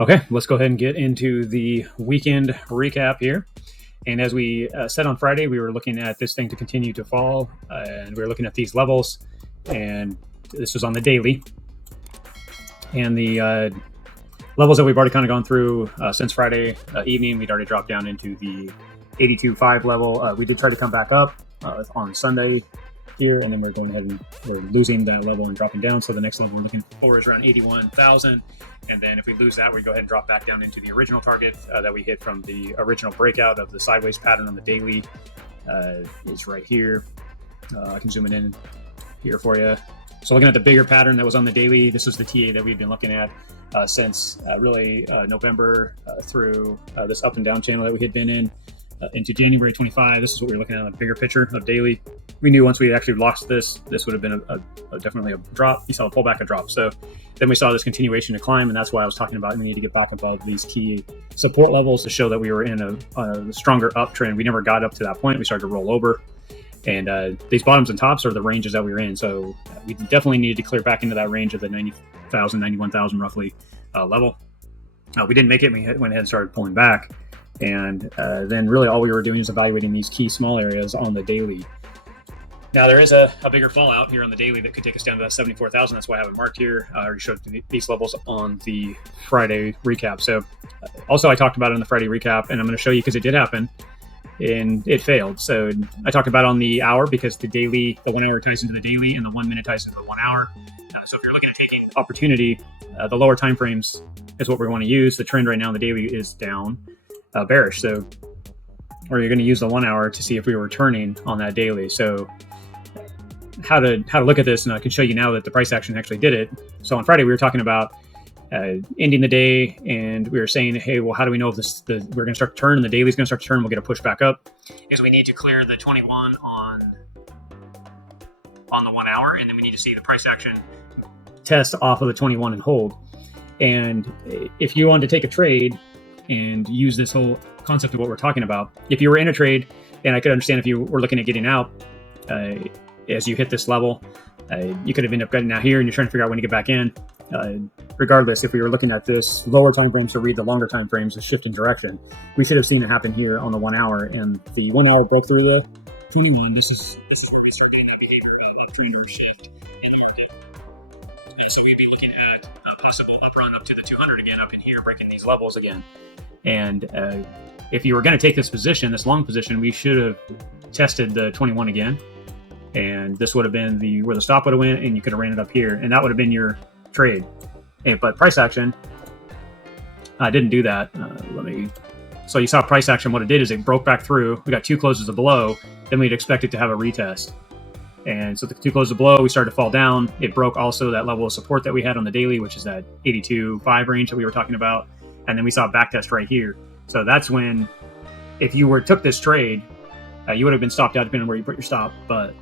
Okay, let's go ahead and get into the weekend recap here. And as we said on Friday, we were looking at this thing to continue to fall, and we were looking at these levels, and this was on the daily. And the levels that we've already kind of gone through since Friday evening, we'd already dropped down into the 82.5 level. We did try to come back up on Sunday here, and then we're going ahead and we're losing that level and dropping down. So the next level we're looking for is around 81,000. And then if we lose that, we go ahead and drop back down into the original target that we hit from the original breakout of the sideways pattern on the daily. Is right here. I can zoom it in here for you. So looking at the bigger pattern that was on the daily, this was the TA that we've been looking at since really November through this up and down channel that we had been in into January 25. This is what we were looking at on the bigger picture of daily. We knew once we actually lost this would have been definitely a drop. You saw a pullback, a drop. So then we saw this continuation to climb, and that's why I was talking about we need to get back above these key support levels to show that we were in a stronger uptrend. We never got up to that point. We started to roll over. And these bottoms and tops are the ranges that we were in. So we definitely needed to clear back into that range of the 90,000, 91,000 roughly level. We didn't make it. We went ahead and started pulling back. And then really all we were doing is evaluating these key small areas on the daily. Now there is a bigger fallout here on the daily that could take us down to that 74,000. That's why I have it marked here. I already showed these levels on the Friday recap. So also I talked about it on the Friday recap, and I'm going to show you because it did happen. And it failed. So I talked about it on the hour because the 1 hour ties into the daily and the 1 minute ties into the 1 hour. So if you're looking at taking opportunity, the lower time frames is what we want to use. The trend right now in the daily is down, bearish. So, or you're going to use the 1 hour to see if we were returning on that daily. So how to look at this, and I can show you now that the price action actually did it. So on Friday we were talking about ending the day, and we were saying, hey, well, how do we know if we're going to start to turn and the daily's going to start to turn? We'll get a push back up. Is we need to clear the 21 on the 1 hour, and then we need to see the price action test off of the 21 and hold. And if you want to take a trade and use this whole concept of what we're talking about, if you were in a trade, and I could understand if you were looking at getting out as you hit this level, you could have ended up getting out here and you're trying to figure out when to get back in. Regardless, if we were looking at this lower time frames to read the longer time frames, the shift in direction, we should have seen it happen here on the 1 hour. And the 1 hour broke through the 21. This is where we start getting that behavior and trend or shift in market. And so we'd be looking at a possible up run up to the 200 again, up in here, breaking these levels again. And if you were going to take this position, this long position, we should have tested the 21 again. And this would have been where the stop would have went, and you could have ran it up here, and that would have been your trade. But price action, I didn't do that. So you saw price action. What it did is it broke back through. We got two closes of below. Then we'd expect it to have a retest. And so the two closes below, we started to fall down. It broke also that level of support that we had on the daily, which is that 82.5 range that we were talking about. And then we saw a back test right here. So that's when, if you took this trade, you would have been stopped out depending on where you put your stop. But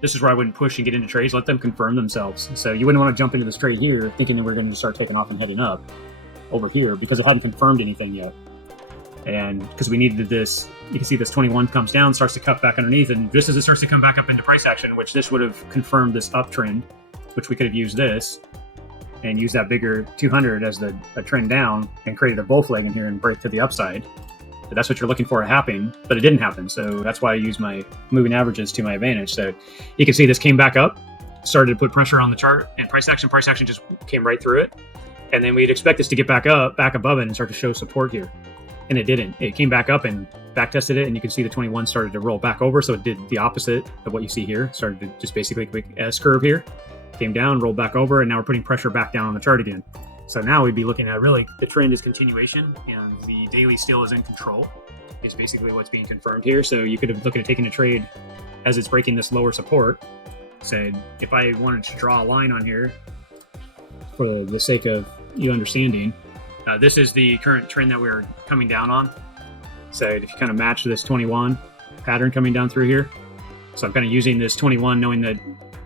this is where I wouldn't push and get into trades. Let them confirm themselves. So you wouldn't want to jump into this trade here thinking that we're going to start taking off and heading up over here because it hadn't confirmed anything yet. And because we needed this, you can see this 21 comes down, starts to cut back underneath. And just as it starts to come back up into price action, which this would have confirmed this uptrend, which we could have used this and used that bigger 200 as a trend down and created a bull flag in here and break to the upside. But that's what you're looking for to happen, but it didn't happen. So that's why I use my moving averages to my advantage. So you can see this came back up, started to put pressure on the chart, and price action just came right through it. And then we'd expect this to get back up, back above it, and start to show support here. And it didn't. It came back up and back tested it, and you can see the 21 started to roll back over. So it did the opposite of what you see here. Started to just basically quick S curve here, came down, rolled back over, and now we're putting pressure back down on the chart again. So now we'd be looking at really the trend is continuation, and the daily still is in control. Is basically what's being confirmed here. So you could have looked at taking a trade as it's breaking this lower support. Said if I wanted to draw a line on here for the sake of you understanding, this is the current trend that we're coming down on. So if you kind of match this 21 pattern coming down through here. So I'm kind of using this 21 knowing that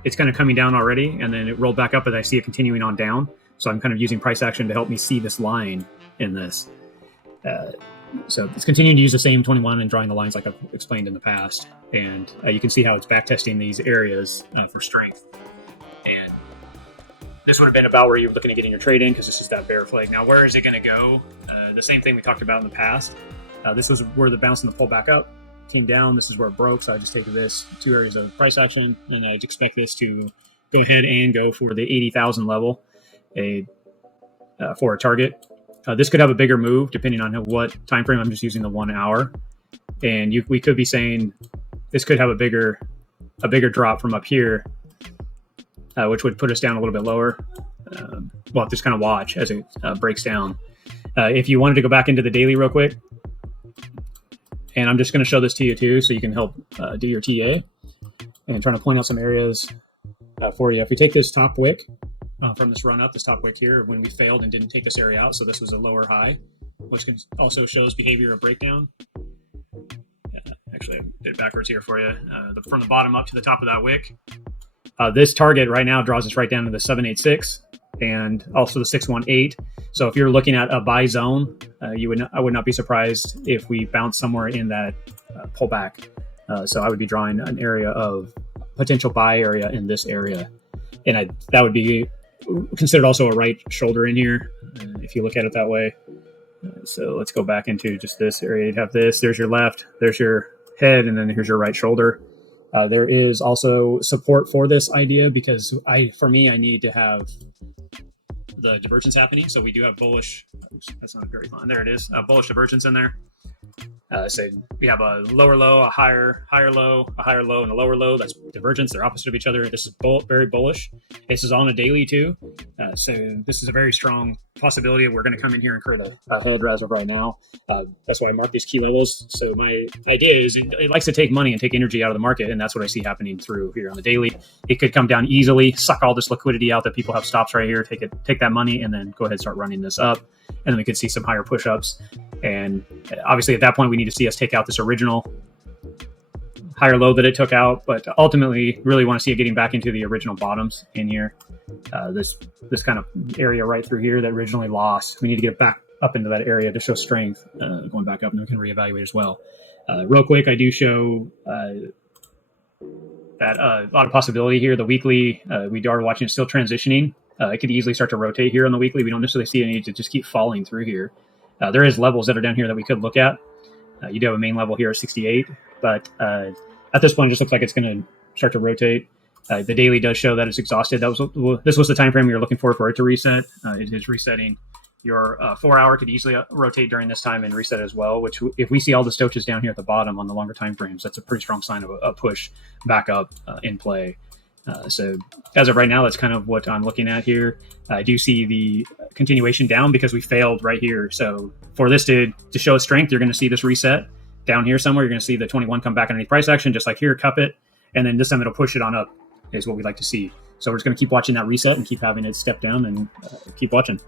it's kind of coming down already, and then it rolled back up, and I see it continuing on down. So I'm kind of using price action to help me see this line in this. So it's continuing to use the same 21 and drawing the lines like I've explained in the past. And you can see how it's back testing these areas for strength. And this would have been about where you're looking to get in your trade in, because this is that bear flag. Now, where is it going to go? The same thing we talked about in the past. This was where the bounce and the pull back up came down. This is where it broke. So I just take this 2 areas of price action, and I'd expect this to go ahead and go for the 80,000 level for a target. This could have a bigger move depending on what time frame. I'm just using the 1 hour, and we could be saying this could have a bigger drop from up here, which would put us down a little bit lower. Well, just kind of watch as it breaks down. If you wanted to go back into the daily real quick, and I'm just going to show this to you too, so you can help do your TA, and trying to point out some areas for you. If we take this top wick from this run up, this top wick here, when we failed and didn't take this area out, so this was a lower high, which also shows behavior of breakdown. Actually, I did it backwards here for you. From the bottom up to the top of that wick. This target right now draws us right down to the 786 and also the 618. So if you're looking at a buy zone, I would not be surprised if we bounce somewhere in that pullback. So I would be drawing an area of potential buy area in this area, and that would be considered also a right shoulder in here, if you look at it that way. So let's go back into just this area. You'd have this. There's your left. There's your head, and then here's your right shoulder. There is also support for this idea, because I need to have the divergence happening. So we do have bullish. That's not very fun. There it is. Bullish divergence in there. So we have a lower low, a higher low, a higher low, and a lower low. That's divergence. They're opposite of each other. This is very bullish. This is on a daily too. So this is a very strong possibility of we're going to come in here and create a head as of right now. That's why I mark these key levels. So my idea is it likes to take money and take energy out of the market, and that's what I see happening through here on the daily. It could come down easily, suck all this liquidity out that people have stops right here, take that money, and then go ahead and start running this up. And then we could see some higher push-ups. And obviously at that point, we need to see us take out this original higher low that it took out. But ultimately, really want to see it getting back into the original bottoms in here. This kind of area right through here that originally lost. We need to get back up into that area to show strength, going back up, and we can reevaluate as well. Real quick, I do show that a lot of possibility here. The weekly, we are watching still transitioning. It could easily start to rotate here on the weekly. We don't necessarily see any need to just keep falling through here. There is levels that are down here that we could look at. You do have a main level here at 68, but at this point, it just looks like it's going to start to rotate. The daily does show that it's exhausted. This was the time frame we were looking for it to reset. It is resetting. Your 4 hour could easily rotate during this time and reset as well, which if we see all the stoaches down here at the bottom on the longer time frames, that's a pretty strong sign of a push back up in play. So as of right now, that's kind of what I'm looking at here. I do see the continuation down because we failed right here. So for this to show strength, you're going to see this reset down here somewhere. You're going to see the 21 come back underneath price action, just like here, cup it. And then this time it'll push it on up is what we'd like to see. So we're just going to keep watching that reset and keep having it step down and keep watching.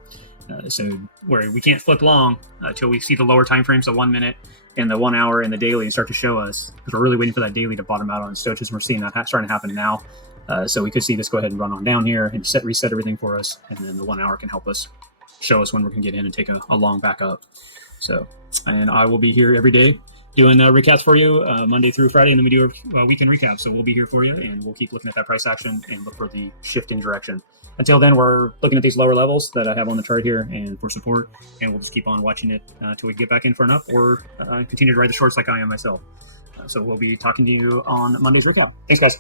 So where we can't flip long until we see the lower time frames, the 1 minute and the 1 hour and the daily, and start to show us, because we're really waiting for that daily to bottom out on stoaches. We're seeing that starting to happen now. So we could see this go ahead and run on down here and reset everything for us. And then the 1 hour can help us show us when we can get in and take a long back up. So, and I will be here every day doing recaps for you Monday through Friday. And then we do a weekend recap. So we'll be here for you, and we'll keep looking at that price action and look for the shift in direction. Until then, we're looking at these lower levels that I have on the chart here and for support. And we'll just keep on watching it until we get back in for an up, or continue to ride the shorts like I am myself. So we'll be talking to you on Monday's recap. Thanks, guys.